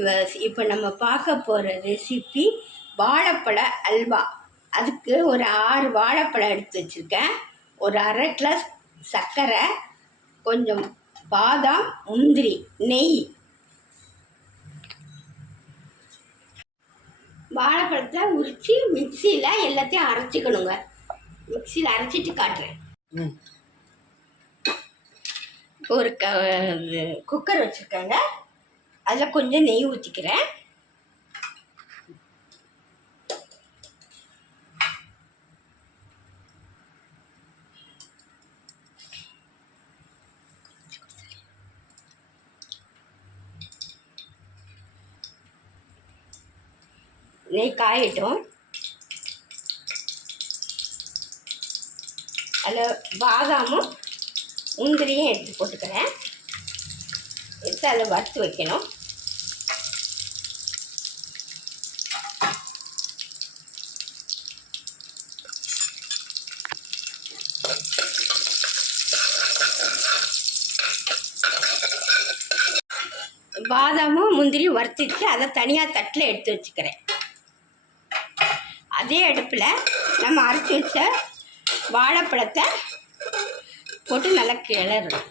Viewers, இப்போ நம்ம பார்க்க போகிற ரெசிபி வாழைப்பழ அல்வா. அதுக்கு ஒரு 6 வாழைப்பழம் எடுத்து வச்சுருக்கேன், ஒரு அரை கிளாஸ் சர்க்கரை, கொஞ்சம் பாதாம், முந்திரி, நெய். வாழைப்பழத்தை உரித்து மிக்சியில் எல்லாத்தையும் அரைச்சிக்கணுங்க. மிக்சியில் அரைச்சிட்டு காட்டுறேன். ஒரு குக்கர் வச்சுருக்கேங்க, அதில் கொஞ்சம் நெய் ஊற்றிக்கிறேன். நெய் காயட்டும். அதில் பாதாமும் முந்திரியும் எடுத்து போட்டுக்கிறேன். எடுத்து அதில் வறுத்து வைக்கணும். பாதாமும் முந்திரியும் வறுத்துட்டு அதை தனியாக தட்டில் எடுத்து வச்சுக்கிறேன். அதே அடுப்பில் நம்ம அரைச்சி வச்ச வாழைப்பழத்தை போட்டு நல்லா கிளறணும்.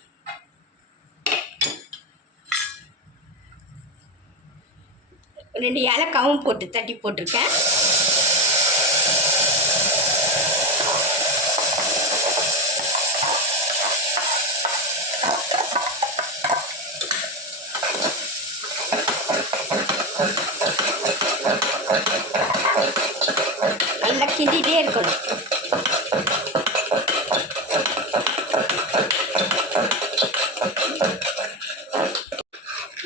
ரெண்டு ஏலக்காவும் போட்டு தட்டி போட்டிருக்கேன். நல்லா கிண்டிகிட்டே இருக்கணும்.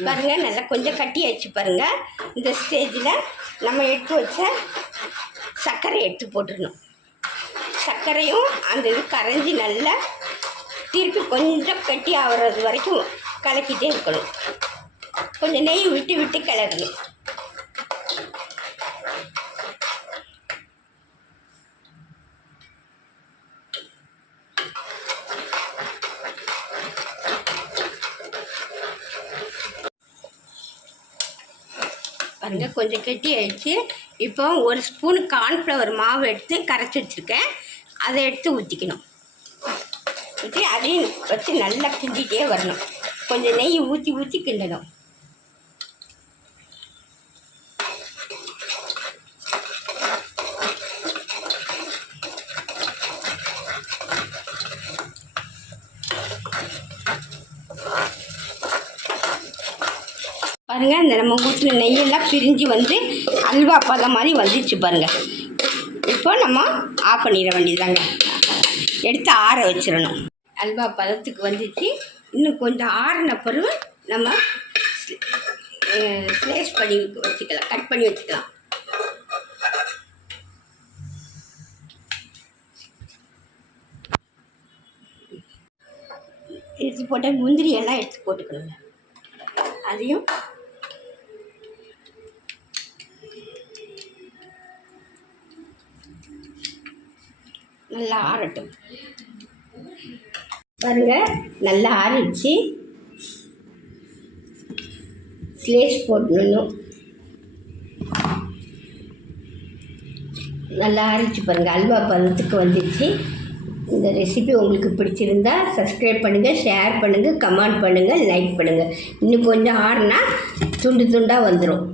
பாருங்கள், நல்லா கொஞ்சம் கட்டி ஆயிடுச்சு பாருங்கள். இந்த ஸ்டேஜில் நம்ம எடுத்து வச்ச சர்க்கரை எடுத்து போட்டுடணும். சர்க்கரையும் அந்த இது கரைஞ்சி நல்லா திருப்பி கொஞ்சம் கட்டி ஆகிறது வரைக்கும் கலக்கிட்டே இருக்கணும். கொஞ்சம் நெய் விட்டு விட்டு கிளறணும். பாருங்க, கொஞ்சம் கெட்டி ஆயிடுச்சு. இப்போ ஒரு ஸ்பூன் கார்ன்ஃப்ளவர் மாவு எடுத்து கரைச்சி வச்சுருக்கேன், அதை எடுத்து ஊற்றிக்கணும். ஊற்றி அதையும் வச்சு நல்லா கிண்டிகிட்டே வரணும். கொஞ்சம் நெய் ஊற்றி ஊற்றி கிண்டணும். பாருங்கள், இந்த நம்ம ஊற்றின நெய்யெல்லாம் பிரிஞ்சு வந்து அல்வா பதம் மாதிரி வந்துச்சு பாருங்கள். இப்போ நம்ம ஆஃப் பண்ணிட வேண்டியதாங்க. எடுத்து ஆற வச்சிடணும். அல்வா பதத்துக்கு வந்துச்சு. இன்னும் கொஞ்சம் ஆறின பிறகு நம்ம ஸ்லைஸ் பண்ணி வச்சுக்கலாம், கட் பண்ணி வச்சுக்கலாம். எடுத்து போட்டால் முந்திரி எல்லாம் எடுத்து போட்டுக்கணுங்க. அதையும் நல்லா ஆறட்டும். பாருங்கள், நல்லா ஆறிடுச்சு. ஸ்லேஸ் போடணும். நல்லா ஆறிடுச்சு பாருங்கள். அல்வா பதத்துக்கு வந்துடுச்சு. இந்த ரெசிபி உங்களுக்கு பிடிச்சிருந்தா சப்ஸ்கிரைப் பண்ணுங்கள், ஷேர் பண்ணுங்கள், கமெண்ட் பண்ணுங்கள், லைக் பண்ணுங்கள். இன்னும் கொஞ்சம் ஆறுனா துண்டு துண்டாக வந்துடும்.